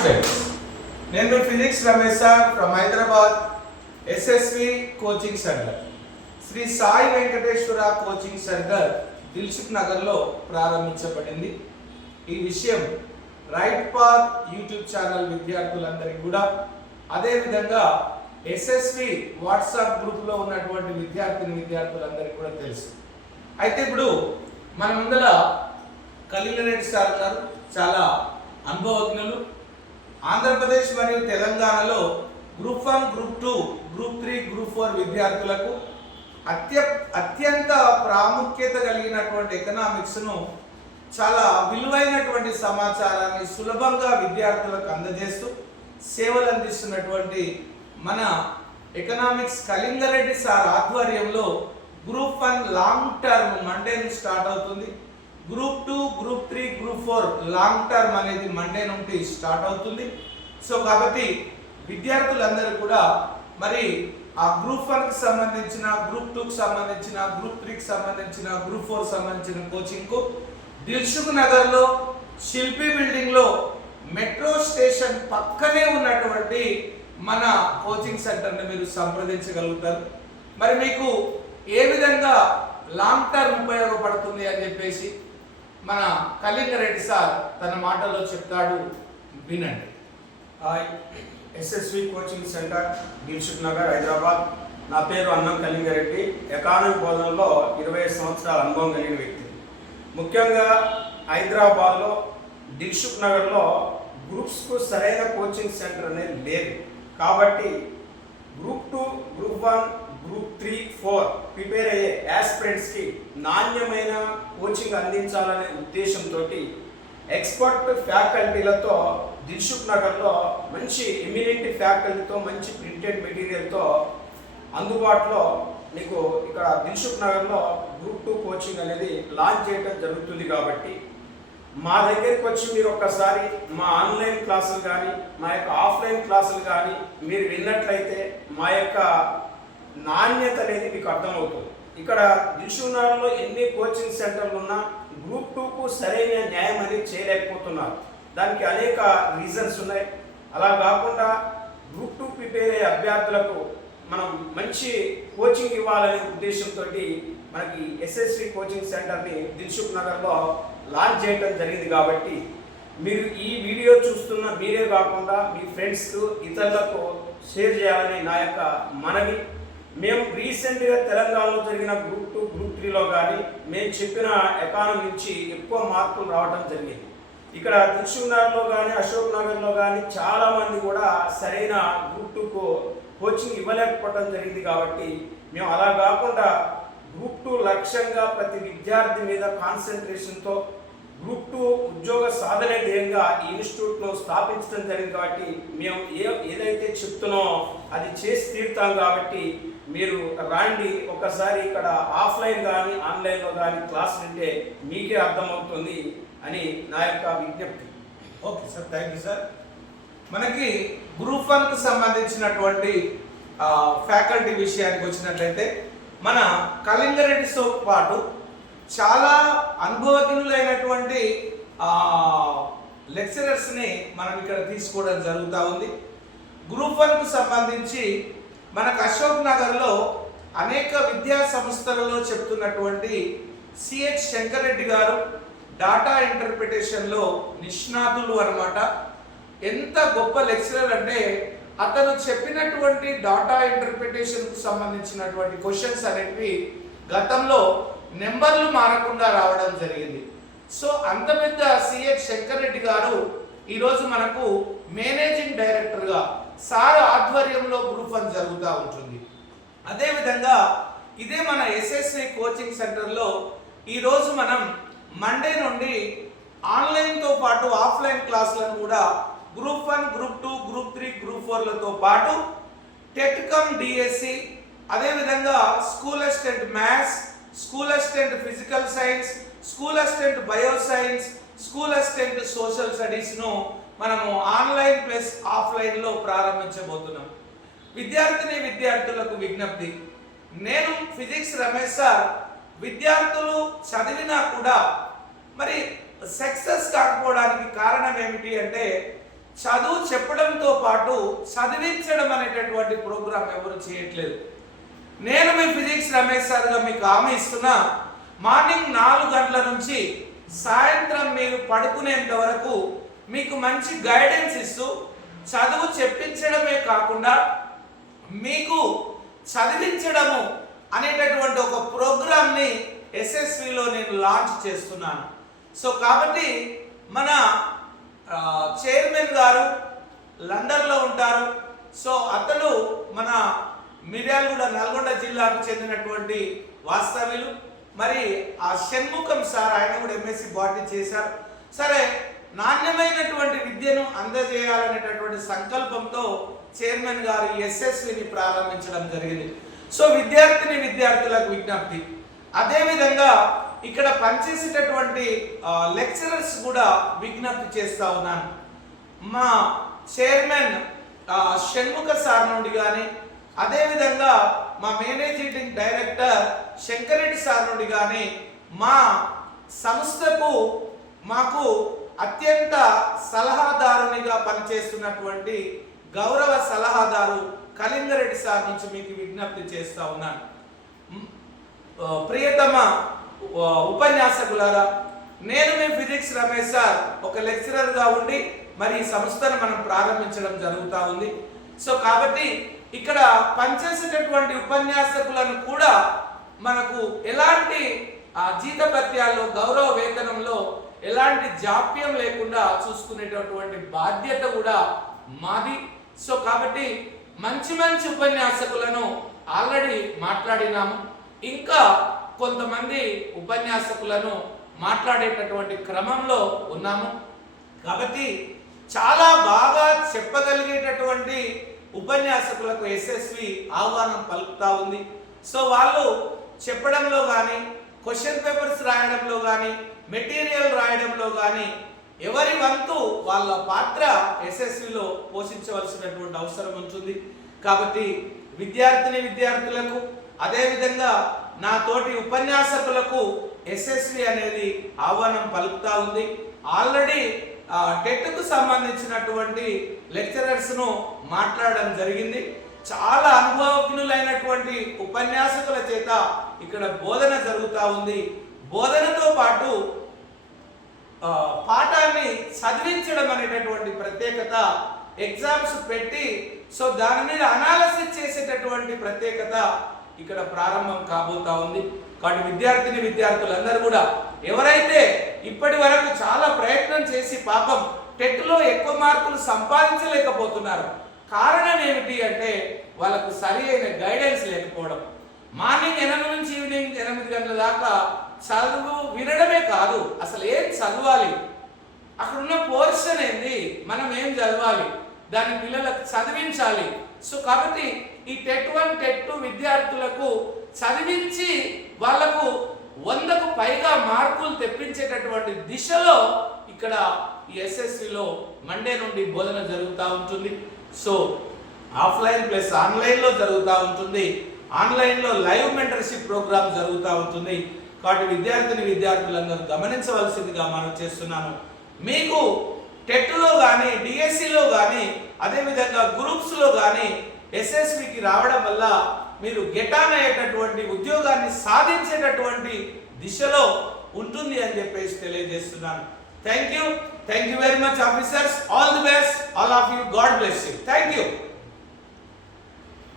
Students, నేను మీ physics Ramesh sir from Hyderabad SSV coaching centre. Shri Sai Venkateswara coaching centre దిల్సుఖ్ నగర్లో ప్రారంభించబడింది. ఈ విషయం రైట్ పాత్ యూట్యూబ్ ఛానల్ విద్యార్థులందరికీ కూడా, అదేవిధంగా ఎస్ఎస్వి వాట్సాప్ గ్రూప్లో ఉన్నటువంటి విద్యార్థులందరికీ కూడా తెలుసు. అయితే ఇప్పుడు మన ముందర కలింగరెడ్డి సార్ గారు చాలా అనుభవజ్ఞులు. ఆంధ్రప్రదేశ్ మరియు తెలంగాణలో గ్రూప్ 1, గ్రూప్ 2, గ్రూప్ 3, గ్రూప్ 4 విద్యార్థులకు అత్యంత ప్రాముఖ్యత కలిగినటువంటి ఎకనామిక్స్ను చాలా విలువైనటువంటి సమాచారాన్ని సులభంగా విద్యార్థులకు అందజేస్తూ సేవలు అందిస్తున్నటువంటి మన ఎకనామిక్స్ కలింగరెడ్డి సార్ ఆధ్వర్యంలో గ్రూప్ 1 లాంగ్ టర్మ్ మండే నుంచి స్టార్ట్ అవుతుంది. Group 2, group 3, group 4 long term అనేది మండే నుండి స్టార్ట్ అవుతుంది. సో కాబట్టి విద్యార్థులందరూ కూడా మరి ఆ గ్రూప్ 1కి సంబంధించిన, గ్రూప్ 2కి సంబంధించిన, గ్రూప్ 3కి సంబంధించిన, గ్రూప్ 4 సంబంధించిన కోచింగ్కు దిల్సుఖ్ నగర్లో శిల్పి బిల్డింగ్లో మెట్రో స్టేషన్ పక్కనే ఉన్నటువంటి మన కోచింగ్ సెంటర్ని మీరు సంప్రదించగలుగుతారు. మరి మీకు ఏ విధంగా లాంగ్ టర్మ్ ఉపయోగపడుతుంది అని చెప్పేసి మన కలింగరెడ్డి సార్ తన మాటల్లో చెప్తాడు, వినండి. SSV coaching centre Dilsukh Nagar Hyderabad. నా పేరు అన్నం కలింగరెడ్డి. ఎకానమీ బోధనలో 25 సంవత్సరాల అనుభవం కలిగిన వ్యక్తి. ముఖ్యంగా హైదరాబాద్లో దిల్సుఖ్ నగర్లో గ్రూప్స్కు సరైన కోచింగ్ సెంటర్ అనేది లేదు. కాబట్టి గ్రూప్ 2, గ్రూప్ 1, గ్రూప్ 3, 4 ప్రిపేర్ అయ్యే యాస్పిరెంట్స్కి నాణ్యమైన కోచింగ్ అందించాలనే ఉద్దేశంతో ఎక్స్పర్ట్ ఫ్యాకల్టీలతో దిల్సుఖ్ నగర్లో మంచి ఎమినెంట్ ఫ్యాకల్టీతో మంచి ప్రింటెడ్ మెటీరియల్తో అందుబాటులో మీకు ఇక్కడ దిల్సుఖ్ నగర్లో గ్రూప్ 2 కోచింగ్ అనేది లాంచ్ చేయడం జరుగుతుంది. కాబట్టి మా దగ్గరికి వచ్చి మీరు ఒక్కసారి మా ఆన్లైన్ క్లాసులు కానీ, మా యొక్క ఆఫ్లైన్ క్లాసులు కానీ మీరు విన్నట్లయితే మా యొక్క నాణ్యత అనేది మీకు అర్థమవుతుంది. ఇక్కడ దిల్సుఖ్ నగర్లో ఎన్ని కోచింగ్ సెంటర్లు ఉన్నా గ్రూప్ 2కు సరైన న్యాయం అనేది చేయలేకపోతున్నారు. దానికి అనేక రీజన్స్ ఉన్నాయి. అలా కాకుండా గ్రూప్ 2 ప్రిపేర్ అయ్యే అభ్యర్థులకు మనం మంచి కోచింగ్ ఇవ్వాలనే ఉద్దేశంతో మనకి ఎస్ఎస్వి కోచింగ్ సెంటర్ని దిల్సుఖ్ నగర్లో లాంచ్ చేయడం జరిగింది. కాబట్టి మీరు ఈ వీడియో చూస్తున్న మీరే కాకుండా మీ ఫ్రెండ్స్కు ఇతరులకు షేర్ చేయాలని నా యొక్క మనవి. మేము రీసెంట్గా తెలంగాణలో జరిగిన గ్రూప్ 2, గ్రూప్ 3లో కానీ మేము చెప్పిన ఎకానమీ నుంచి ఎక్కువ మార్కులు రావడం జరిగింది. ఇక్కడ దిల్సుఖ్ నగర్లో కానీ, అశోక్ నగర్లో కానీ చాలామంది కూడా సరైన గ్రూప్ 2కు కోచింగ్ ఇవ్వలేకపోవడం జరిగింది. కాబట్టి మేము అలా కాకుండా గ్రూప్ 2 లక్ష్యంగా ప్రతి విద్యార్థి మీద కాన్సన్ట్రేషన్తో గ్రూప్ 2 ఉద్యోగ సాధనే ధ్యేయంగా ఈ ఇన్స్టిట్యూట్ను స్థాపించడం జరిగింది. కాబట్టి మేము ఏదైతే చెప్తున్నామో అది చేసి తీరుతాం. కాబట్టి మీరు రాండి, ఒకసారి ఇక్కడ ఆఫ్లైన్ కానీ ఆన్లైన్లో కానీ క్లాస్ వింటే మీకే అర్థమవుతుంది అని నా యొక్క విజ్ఞప్తి. Okay sir, thank you sir. మనకి గ్రూప్ 1కి సంబంధించినటువంటి ఫ్యాకల్టీ విషయానికి వచ్చినట్లయితే మన కలింగరెడ్డితో పాటు చాలా అనుభవజ్ఞులైనటువంటి లెక్చరర్స్ని మనం ఇక్కడ తీసుకోవడం జరుగుతూ ఉంది. గ్రూప్ 1కు సంబంధించి మనకు అశోక్ నగర్లో అనేక విద్యా సంస్థలలో చెప్తున్నటువంటి సిహెచ్ శంకర్ రెడ్డి గారు డాటా ఇంటర్ప్రిటేషన్లో నిష్ణాతులు అన్నమాట. ఎంత గొప్ప లెక్చరర్ అంటే అతను చెప్పినటువంటి డాటా ఇంటర్ప్రిటేషన్కు సంబంధించినటువంటి క్వశ్చన్స్ అనేవి గతంలో నెంబర్లు మారకుండా రావడం జరిగింది. సో అంత పెద్ద సిహెచ్ శంకర్ రెడ్డి గారు ఈరోజు మనకు మేనేజింగ్ డైరెక్టర్గా సార్ ఆధ్వర్యంలో గ్రూప్ 1 జరుగుతూ ఉంటుంది. అదేవిధంగా ఇదే మన ఎస్ఎస్వి కోచింగ్ సెంటర్లో ఈరోజు మనం మండే నుండి ఆన్లైన్తో పాటు ఆఫ్లైన్ క్లాసులను కూడా గ్రూప్ 1, గ్రూప్ 2, గ్రూప్ 3, గ్రూప్ 4లతో పాటు టెట్కమ్ డిఎస్సి, అదేవిధంగా school assistant maths, school assistant physical science, school assistant bio science, school assistant social స్టడీస్ను మనము ఆన్లైన్ ప్లస్ ఆఫ్లైన్లో ప్రారంభించబోతున్నాం. విద్యార్థులకు విజ్ఞప్తి, నేను ఫిజిక్స్ రమేష్ సార్ విద్యార్థులు చదివినా కూడా మరి సక్సెస్ కాకపోవడానికి కారణం ఏమిటి అంటే చదువు చెప్పడంతో పాటు చదివించడం అనేటటువంటి ప్రోగ్రాం ఎవరు చేయట్లేదు. నేను మీ ఫిజిక్స్ రమేష్ సార్గా మీకు హామీ ఇస్తున్నా, మార్నింగ్ 4 గంటల నుంచి సాయంత్రం మీరు పడుకునేంత వరకు మీకు మంచి గైడెన్స్ ఇస్తూ చదువు చెప్పించడమే కాకుండా మీకు చదివించడము అనేటటువంటి ఒక ప్రోగ్రామ్ని ఎస్ఎస్విలో నేను లాంచ్ చేస్తున్నాను. సో కాబట్టి మన చైర్మన్ గారు లండన్లో ఉంటారు. సో అతను మన మిర్యాలగూడ నల్గొండ జిల్లాకు చెందినటువంటి వాస్తవ్యులు. మరి ఆ షణ్ముఖం సార్, ఆయన కూడా ఎంఎస్సి బాటనీ చేశారు. సరే, నాణ్యమైనటువంటి విద్యను అందజేయాలనేటటువంటి సంకల్పంతో చైర్మన్ గారు ఎస్ఎస్విని ప్రారంభించడం జరిగింది. సో విద్యార్థులకు విజ్ఞప్తి, అదేవిధంగా ఇక్కడ పనిచేసేటటువంటి లెక్చరర్స్ కూడా విజ్ఞప్తి చేస్తూ ఉన్నాను. మా చైర్మన్ షణ్ముఖ సార్ నుండి కానీ, అదేవిధంగా మా మేనేజింగ్ డైరెక్టర్ శంకరెడ్డి సార్ నుండి కానీ, మా సంస్థకు మాకు అత్యంత సలహాదారునిగా పనిచేస్తున్నటువంటి గౌరవ సలహాదారు కళింగరెడ్డి సార్ నుంచి మీకు విజ్ఞప్తి చేస్తూ ఉన్నాను. ప్రియతమ ఉపన్యాసకులారా, నేను మీ ఫిజిక్స్ రమేష్ సార్ ఒక లెక్చరర్గా ఉండి మరి ఈ సంస్థను మనం ప్రారంభించడం జరుగుతూ ఉంది. సో కాబట్టి ఇక్కడ పనిచేసేటటువంటి ఉపన్యాసకులను కూడా మనకు ఎలాంటి జీతభత్యాల్లో, గౌరవ వేతనంలో ఎలాంటి జాప్యం లేకుండా చూసుకునేటటువంటి బాధ్యత కూడా మాది. సో కాబట్టి మంచి మంచి ఉపన్యాసకులను ఆల్రెడీ మాట్లాడినాము, ఇంకా కొంతమంది ఉపన్యాసకులను మాట్లాడేటటువంటి క్రమంలో ఉన్నాము. కాబట్టి చాలా బాగా చెప్పగలిగేటటువంటి ఉపన్యాసకులకు ఎస్ఎస్వి ఆహ్వానం పలుకుతా ఉంది. సో వాళ్ళు చెప్పడంలో కానీ, క్వశ్చన్ పేపర్స్ రాయడంలో కానీ, మెటీరియల్ రాయడంలో కానీ ఎవరి వంతు వాళ్ళ పాత్ర ఎస్ఎస్విలో పోషించవలసినటువంటి అవసరం ఉంటుంది. కాబట్టి విద్యార్థులకు, అదేవిధంగా నా తోటి ఉపన్యాసకులకు ఎస్ఎస్వి అనేది ఆహ్వానం పలుకుతా ఉంది. ఆల్రెడీ టెట్కు సంబంధించినటువంటి లెక్చరర్స్ను మాట్లాడడం జరిగింది. చాలా అనుభవజ్ఞులైనటువంటి ఉపన్యాసకుల చేత ఇక్కడ బోధన జరుగుతూ ఉంది. బోధనతో పాటు పాఠాన్ని చదివించడం అనేటటువంటి ప్రత్యేకత, ఎగ్జామ్స్ పెట్టి సో దాని మీద అనాలసిస్ చేసేటటువంటి ప్రత్యేకత ఇక్కడ ప్రారంభం కాబోతా ఉంది. కాబట్టి విద్యార్థులందరూ కూడా ఎవరైతే ఇప్పటి వరకు చాలా ప్రయత్నం చేసి పాపం టెట్లో ఎక్కువ మార్కులు సంపాదించలేకపోతున్నారు, కారణం ఏమిటి అంటే వాళ్ళకు సరి అయిన గైడెన్స్ లేకపోవడం. మార్నింగ్ 8 నుంచి ఈవినింగ్ 8 గంటల దాకా చదువు వినడమే కాదు, అసలు ఏం చదవాలి, అక్కడున్న పోర్షన్ ఏంది, మనం ఏం చదవాలి, దాని పిల్లలకు చదివించాలి. సో కాబట్టి ఈ టెట్ 1 టెట్ 2 విద్యార్థులకు చదివించి వాళ్లకు 100కు పైగా మార్కులు తెప్పించేటటువంటి దిశలో ఇక్కడ ఈ ఎస్ఎస్సిలో మండే నుండి బోధన జరుగుతూ ఉంటుంది. సో ఆఫ్లైన్ ప్లస్ ఆన్లైన్లో జరుగుతూ ఉంటుంది. ఆన్లైన్లో లైవ్ మెంటర్షిప్ ప్రోగ్రామ్ జరుగుతూ ఉంటుంది. కాబట్టి విద్యార్థులందరూ గమనించవలసిందిగా మనం చేస్తున్నాను. మీకు టెట్లో కానీ, డిఎస్సిలో కానీ, అదేవిధంగా గ్రూప్స్లో కానీ ఎస్ఎస్వికి రావడం వల్ల మీరు గెటాన్ అయ్యేటటువంటి ఉద్యోగాన్ని సాధించేటటువంటి దిశలో ఉంటుంది అని చెప్పేసి తెలియజేస్తున్నాను. Thank you very much officers. All the best, all of you. God bless you. Thank you.